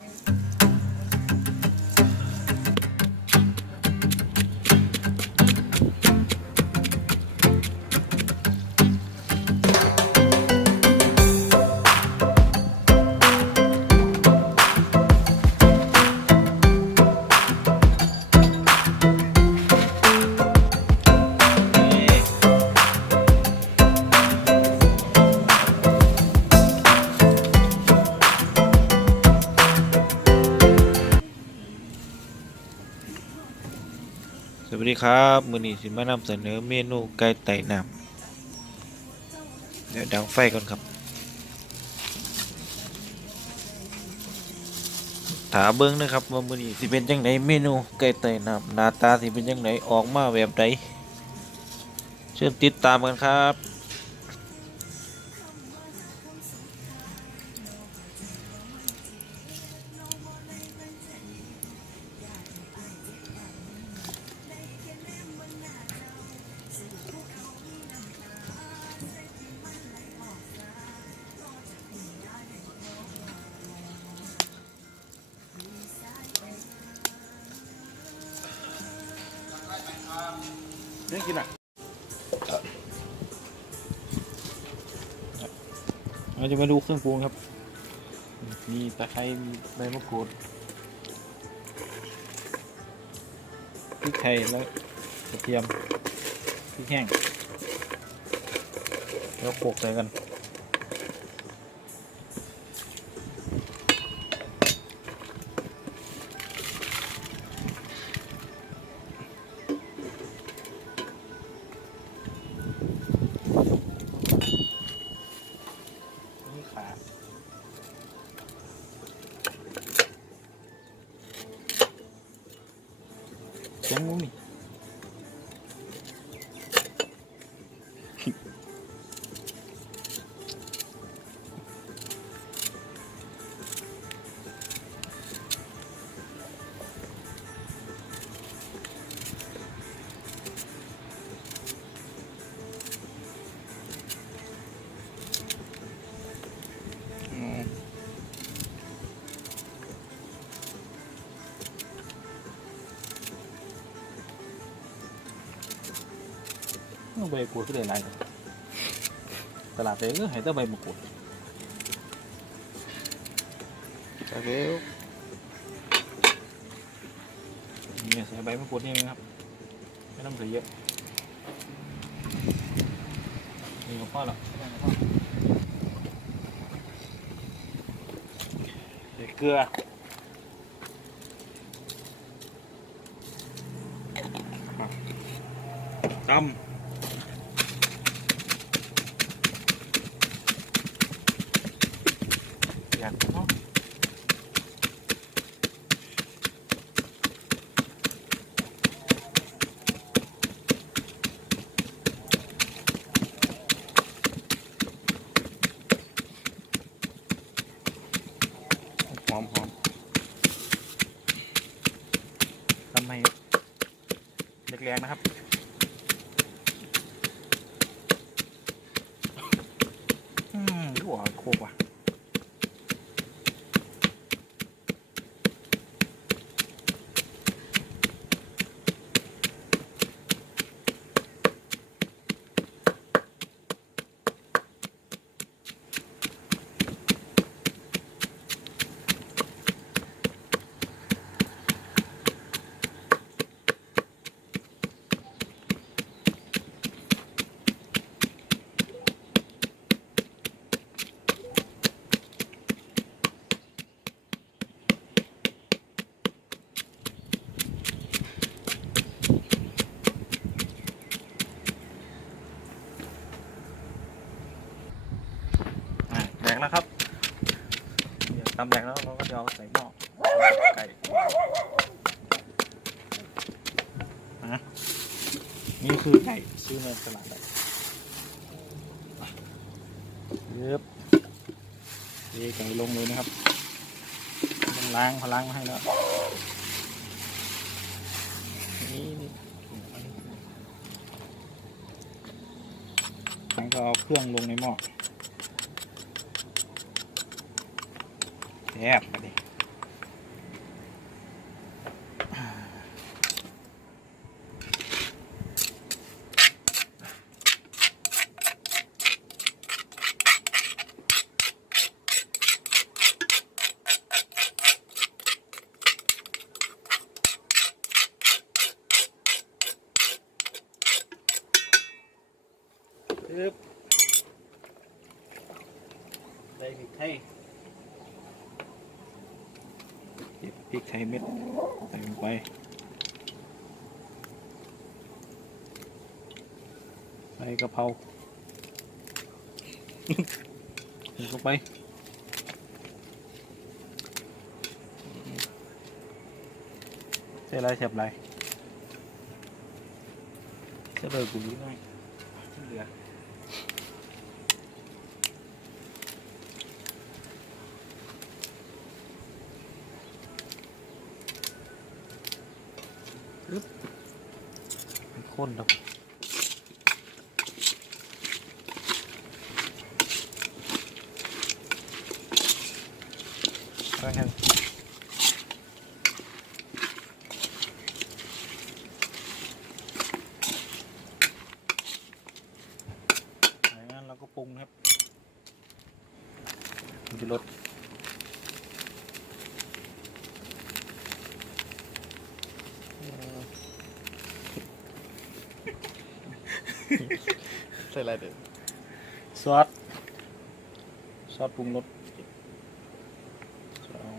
ส วัสดีครับมื้อนี้สิมานำเสนอเมนูไก่ไต่น้ำเดี๋ยวดังไฟก่อนครับ ถาเบิ้งนะครับว่ามื้อนี้สิเป็นจังไดเมนูไก่ไต่น้ำหน้าตาสิเป็นจังไดออกมาแบบใดเชิญติดตามกันครับ กินอะเราจะมาดูเครื่องปรุงครับ มีตะไคร้มีใบมะกรูดพริกไทยแล้วกระเทียมพริกแห้งแล้วโขลกใส่กันนี่ ใบมะกรูดก็ได้หลายตลาดเองก็ให้แต่ใบมะกรูดกระเทียมนี่ใส่ใบมะกรูดนี่นะครับ ไม่ต้องใส่เยอะ นี่ก็พอแล้วใส่เกลือตำ อยากเนาะหอมหอมทำไม แรงนะครับ อืมหัวโคกอะ เดี๋ยวตำแดงแล้วเราก็จะเอาใส่หม้อไก่นะนี่คือไก่ซื้อในตลาดเลยเย็บเทไก่ลงเลยนะครับต้องล้างเขาล้างมาให้แล้วนี่นี่แล้วก็เอาเครื่องลงในหม้อ แซ่บมาดิ ปึ๊บใส่พริกไทยเก็บพริก ไทยเม็ดใส่ลงไปใส่กะเพราใส่เข้าไปใส่อะไรแซ่บอะไรใส่เลยกูรู้หน่อยเหลือ ข้นแล้วเอาให้ อย่างนั้นเราก็ปรุงครับมันจะลด ใส่อะไรเด็ดซอสซอสปรุงรสสอง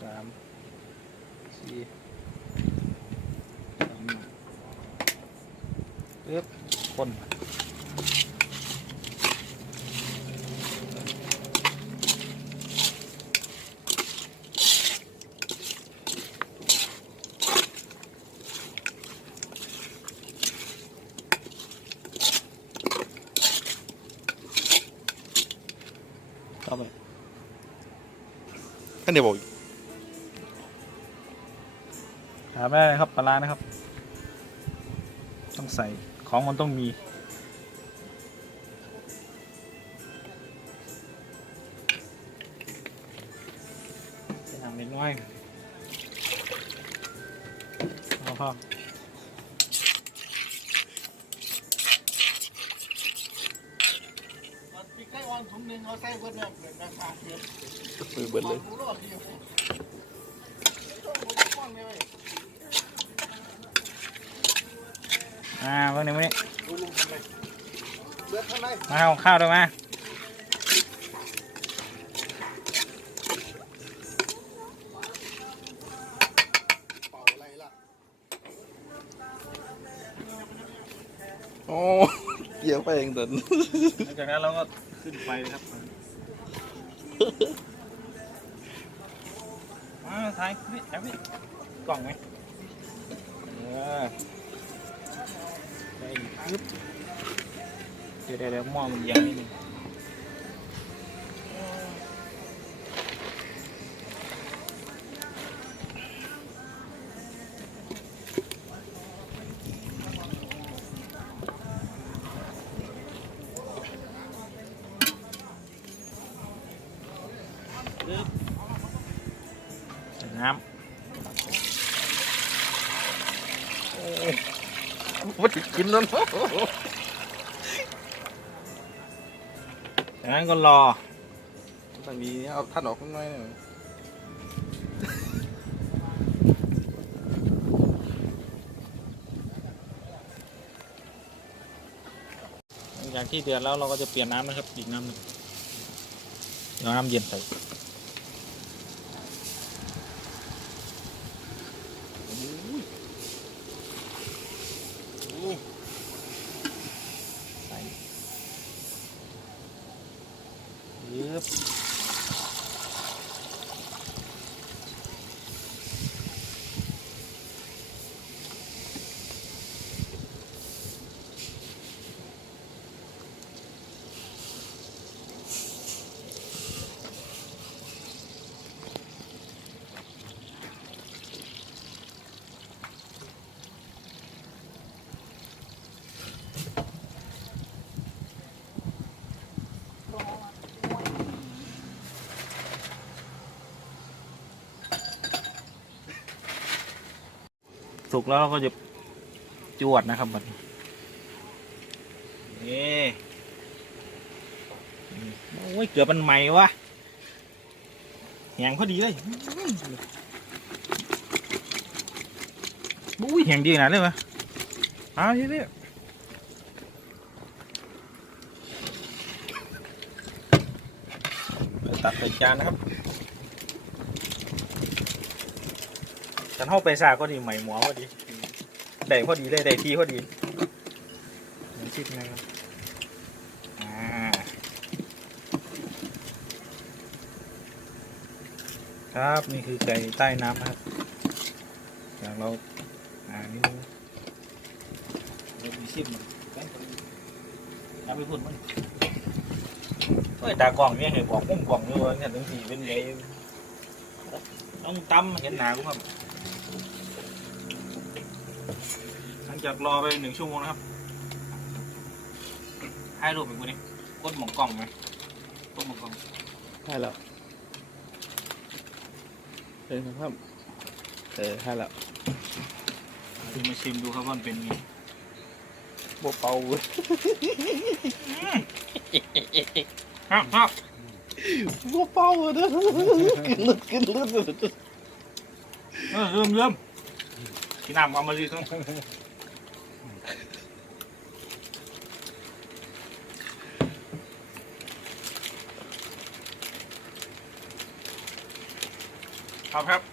สามสี่สามเอ๊บคน ท่านเดี๋ยวบอกหาไม่ได้นะครับปลาร้านะครับ ต้องใส่ของมันต้องมี อดดีอยู่ต้องผมป้อนเลยเว้ยอ่าเมื่อนี้มื่อนี้ดูลุงทำไงเบิดเท่าไหร่มาเอาข้าวด้วยมาเป่าอะไรล่ะโอ้เกี่ยวไปเองเดินหลังจากนั้นเราก็ขึ้นไฟเลยครับ มาถ่ายนี่แอบนี่กล่องไหมเออได้ปึ๊บเดี๋ยวเดี๋ยวเดี๋ยวหม้อมันเอียังนิดนึง ว่าจะกินแล้วเนาะำจากนั้นก็รอต้องมีเอาท่านออกข้างในหน่อยหลังจากที่เดือดแล้วเราก็จะเปลี่ยนน้ำนะครับ อีกน้ำหนึงเดี๋ยวน้ำเย็นใส่ สุกแล้วเราก็จะจวดนะครับบันี้นี่โอ้ยเกือบมันใหม่วะแหงพอดีเลยอุ้ยแหงดีขนาดเลยวะอ้าวเนี่ตัดไส่จานนะครับ ฉันเข้าไปซาก็ดีใหม่หมอพอดีได้พอดีเลยได้ทีพอดีน้ำจิ้มนะครับอ่าครับนี่คือไก่ใต้น้ำนะครับอย่างเราอ่านี่เรามีชิมมันแป้งคนเอาไปพูดมันเฮ้ยตากล่องเนี่ยเห็นบอกมุมกล่องอยู่ว่าเนี่ยถึงสี่เป็นไงต้องตำเห็นหนากูครับหลัง จากรอไปหนึ่งชั่วโมงนะครับ ให้รูปเป็นกูนี่กดหมองกล่องไหมกดหมองกล่องให้แล้วเออครับเออให้แล้วคือมาชิมดูครับว่ามันเป็นไงบเป่าเว้ยครับครับบเป่าเลยนะกินเลือดกินเลือดเลยเออเริ่มเริ่มกินน้ำเอามาดีต้อง ครับครับอะ